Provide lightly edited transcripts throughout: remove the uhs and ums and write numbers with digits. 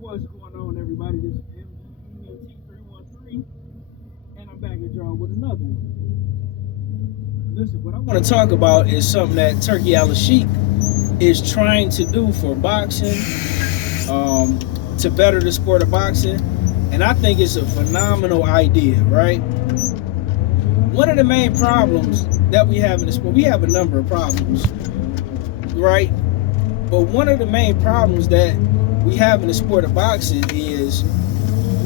What's going on, everybody? This is MDENT313, and I'm back at y'all with another one. Listen, what I want to talk about is something that Turki Alalshikh is trying to do for boxing, to better the sport of boxing, and I think it's a phenomenal idea, right? One of the main problems that we have in the sport, we have a number of problems, right? But one of the main problems that we have in the sport of boxing is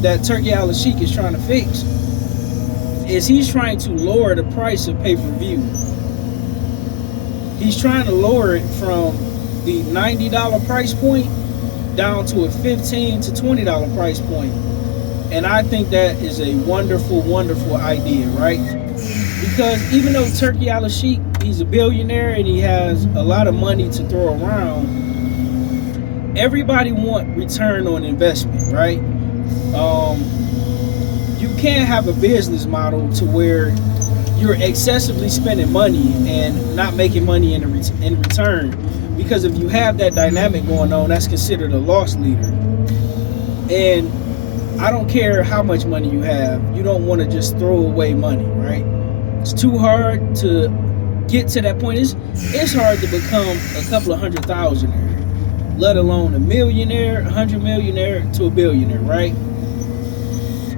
that Turki Alalshikh is trying to fix is he's trying to lower the price of pay-per-view. He's trying to lower it from the $90 price point down to a $15 to $20 price point. And I think that is a wonderful, wonderful idea, right? Because even though Turki Alalshikh, he's a billionaire and he has a lot of money to throw around, everybody want return on investment, right? You can't have a business model to where you're excessively spending money and not making money in return. Because if you have that dynamic going on, that's considered a loss leader. And I don't care how much money you have, you don't want to just throw away money, right? It's too hard to get to that point. It's hard to become a couple of $100,000, let alone a millionaire, 100 millionaire to a billionaire, right?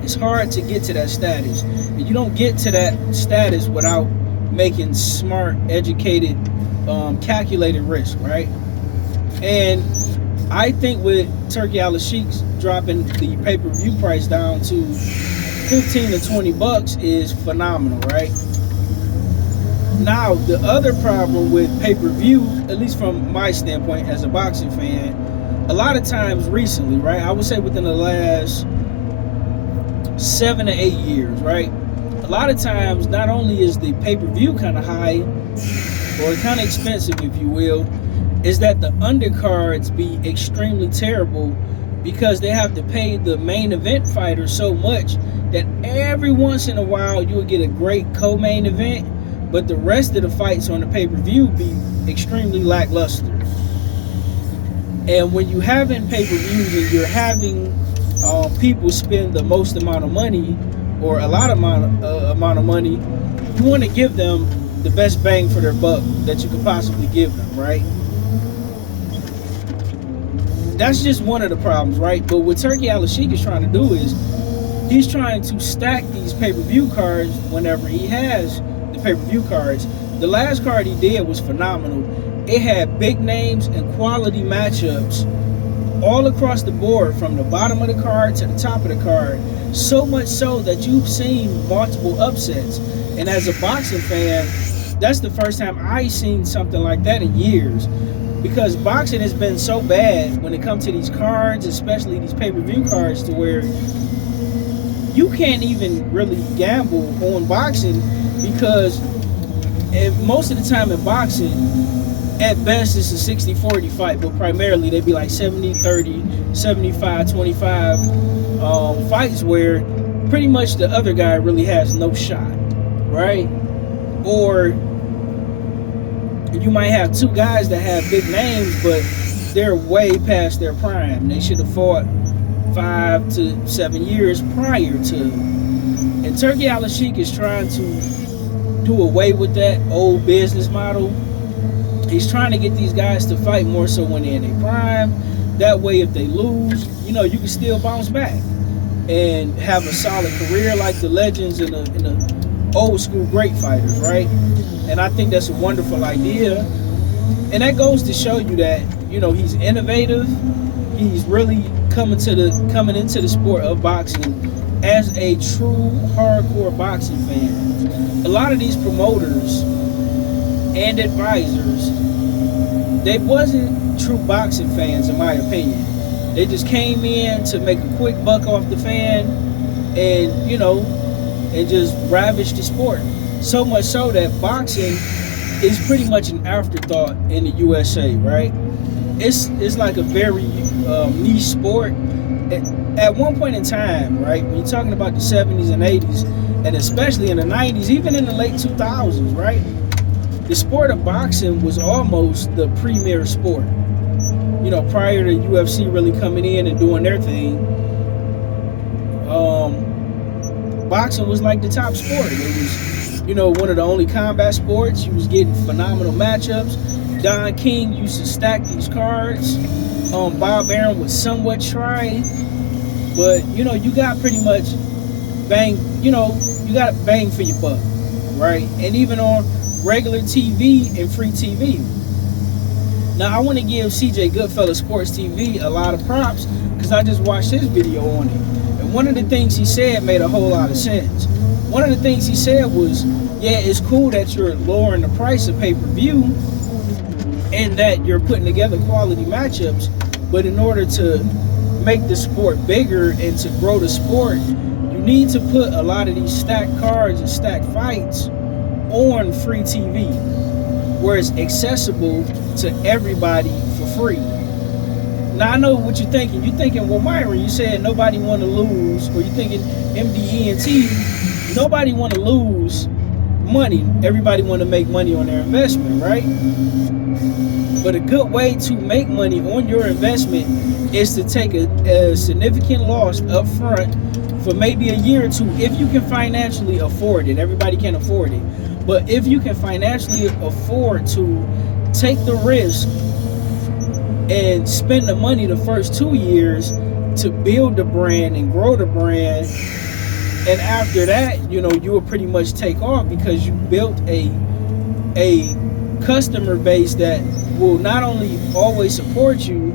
It's hard to get to that status. And you don't get to that status without making smart, educated, calculated risk, right? And I think with Turki Alalshikh's dropping the pay-per-view price down to 15 to 20 bucks is phenomenal, right? Now, the other problem with pay-per-view, at least from my standpoint as a boxing fan, a lot of times recently, right? I would say within the last 7 to 8 years, right? A lot of times, not only is the pay-per-view kind of high or kind of expensive, if you will, is that the undercards be extremely terrible because they have to pay the main event fighter so much that every once in a while you will get a great co-main event, but the rest of the fights on the pay-per-view be extremely lackluster. And when you having pay-per-views and you're having people spend the most amount of money or a lot amount of money, you want to give them the best bang for their buck that you could possibly give them, right? That's just one of the problems, right? But what Turki Alalshikh is trying to do is he's trying to stack these pay-per-view cards whenever he has the pay-per-view cards. The last card he did was phenomenal. It had big names and quality matchups all across the board, from the bottom of the card to the top of the card, so much so that you've seen multiple upsets. And as a boxing fan, that's the first time I've seen something like that in years, because boxing has been so bad when it comes to these cards, especially these pay-per-view cards, to where you can't even really gamble on boxing, because most of the time in boxing, at best it's a 60-40 fight, but primarily they'd be like 70-30, 75-25 fights where pretty much the other guy really has no shot, right? Or you might have two guys that have big names, but they're way past their prime. They should have fought 5 to 7 years prior to. And Turki Alalshikh is trying to do away with that old business model. He's trying to get these guys to fight more so when they're in their prime. That way, if they lose, you can still bounce back and have a solid career like the legends and the old school great fighters, right? And I think that's a wonderful idea. And that goes to show you that, he's innovative. He's really coming into the sport of boxing as a true hardcore boxing fan. A lot of these promoters and advisors, they wasn't true boxing fans, in my opinion. They just came in to make a quick buck off the fan and, and just ravage the sport. So much so that boxing is pretty much an afterthought in the USA, right? It's like a very niche sport. At one point in time, right, when you're talking about the 70s and 80s, and especially in the 90s, even in the late 2000s, right? The sport of boxing was almost the premier sport. prior to UFC really coming in and doing their thing, boxing was like the top sport. It was, one of the only combat sports. You was getting phenomenal matchups. Don King used to stack these cards. Bob Arum would somewhat try, but you got pretty much bang. You got bang for your buck, right? And even on regular TV and free TV. Now I want to give CJ Goodfellas Sports TV a lot of props because I just watched his video on it. And one of the things he said made a whole lot of sense. One of the things he said was, yeah, it's cool that you're lowering the price of pay-per-view and that you're putting together quality matchups, but in order to make the sport bigger and to grow the sport, you need to put a lot of these stacked cards and stacked fights on free TV, where it's accessible to everybody for free. Now I know what you're thinking. You're thinking, well, Myron, you said nobody want to lose, or you're thinking MDENT, nobody want to lose money. Everybody want to make money on their investment, right? But a good way to make money on your investment is to take a significant loss up front for maybe a year or two, if you can financially afford it. Everybody can't afford it. But if you can financially afford to take the risk and spend the money the first 2 years to build the brand and grow the brand, and after that, you will pretty much take off because you built a customer base that will not only always support you,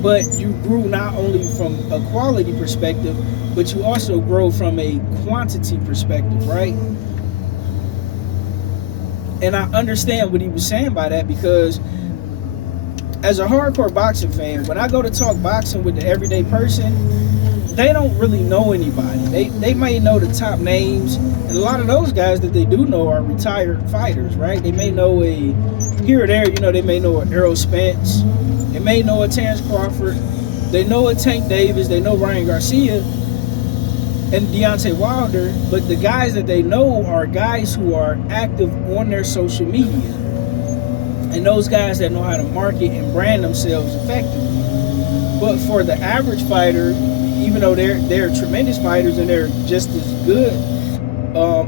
but you grew not only from a quality perspective, but you also grow from a quantity perspective, right? And I understand what he was saying by that, because as a hardcore boxing fan, when I go to talk boxing with the everyday person, they don't really know anybody. They may know the top names, and a lot of those guys that they do know are retired fighters, right? They may know a here or there, they may know an Errol Spence, they may know a Terrence Crawford, they know a Tank Davis, they know Ryan Garcia and Deontay Wilder, but the guys that they know are guys who are active on their social media, and those guys that know how to market and brand themselves effectively. But for the average fighter, even though they're tremendous fighters and they're just as good,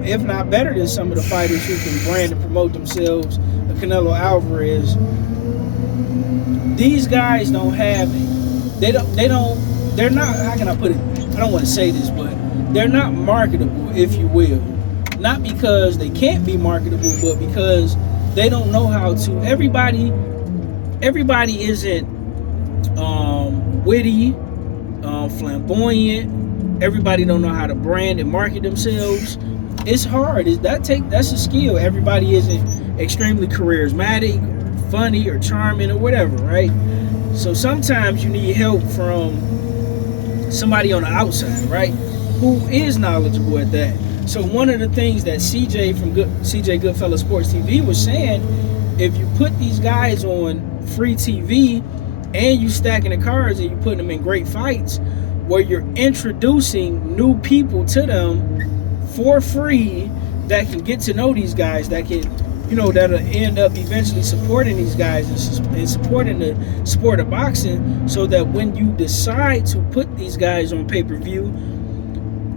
if not better than some of the fighters who can brand and promote themselves, Canelo Alvarez, these guys don't have it. They're not, how can I put it? I don't want to say this, but they're not marketable, if you will. Not because they can't be marketable, but because they don't know how to. Everybody isn't witty, flamboyant. Everybody don't know how to brand and market themselves. It's hard. That's a skill. Everybody isn't extremely charismatic, or funny, or charming, or whatever, right? So sometimes you need help from somebody on the outside, right, who is knowledgeable at that. So one of the things that CJ Goodfellas Sports TV was saying, if you put these guys on free TV and you stacking the cards and you putting them in great fights where you're introducing new people to them for free that can get to know these guys, that can, that'll end up eventually supporting these guys and supporting the sport of boxing, so that when you decide to put these guys on pay-per-view,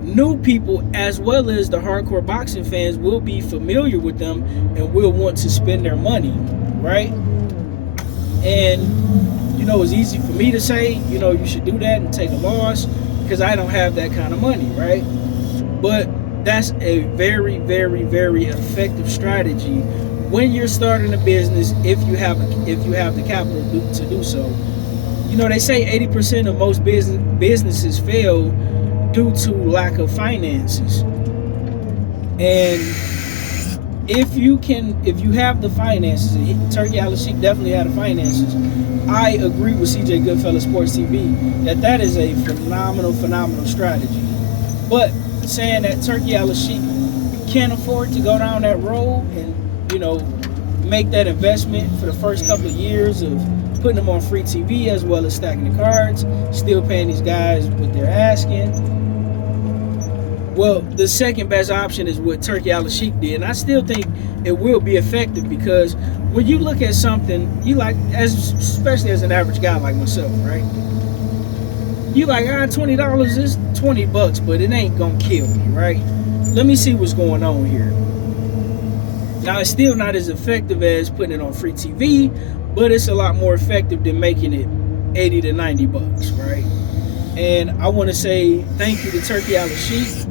new people as well as the hardcore boxing fans will be familiar with them and will want to spend their money, right? And it's easy for me to say, you should do that and take a loss, because I don't have that kind of money, right? But that's a very, very, very effective strategy when you're starting a business, if you have the capital to do so. They say 80% of most businesses fail due to lack of finances. And if you have the finances, Turki Alalshikh definitely had the finances. I agree with CJ Goodfellas Sports TV that is a phenomenal strategy. But saying that Turki Alalshikh can't afford to go down that road and make that investment for the first couple of years of putting them on free TV as well as stacking the cards, still paying these guys what they're asking, Well, the second best option is what Turki Alalshikh did, and I still think it will be effective because when you look at something, you like, as especially as an average guy like myself, right? You like, $20 is $20, but it ain't gonna kill me, right? Let me see what's going on here. Now, it's still not as effective as putting it on free TV, but it's a lot more effective than making it 80 to 90 bucks, right? And I want to say thank you to Turki Alalshikh.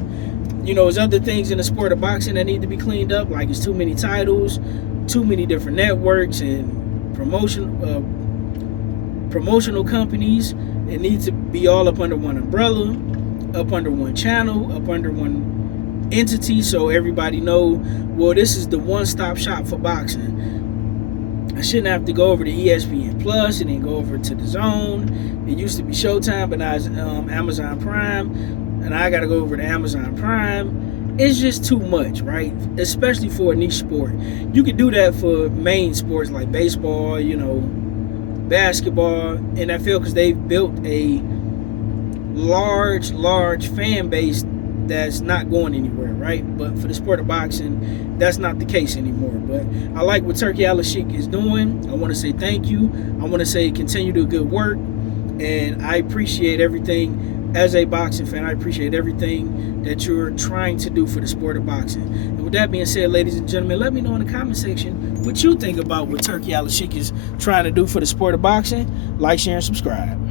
You know, there's other things in the sport of boxing that need to be cleaned up, like it's too many titles, too many different networks and promotional companies. It needs to be all up under one umbrella, up under one channel, up under one entity, so everybody know, well, this is the one-stop shop for boxing. I shouldn't have to go over to ESPN Plus and then go over to the Zone. It used to be Showtime, but now it's Amazon Prime, and I got to go over to Amazon Prime. It's just too much, right? Especially for a niche sport. You could do that for main sports like baseball, you know, basketball, NFL, because they've built a large fan base that's not going anywhere, right? But for the sport of boxing, that's not the case anymore. But I like what Turki Alalshikh is doing. I want to say thank you. I want to say continue to do good work, and I appreciate everything. As a boxing fan, I appreciate everything that you're trying to do for the sport of boxing. And with that being said, ladies and gentlemen, let me know in the comment section what you think about what Turki Alalshikh is trying to do for the sport of boxing. Like, share, and subscribe.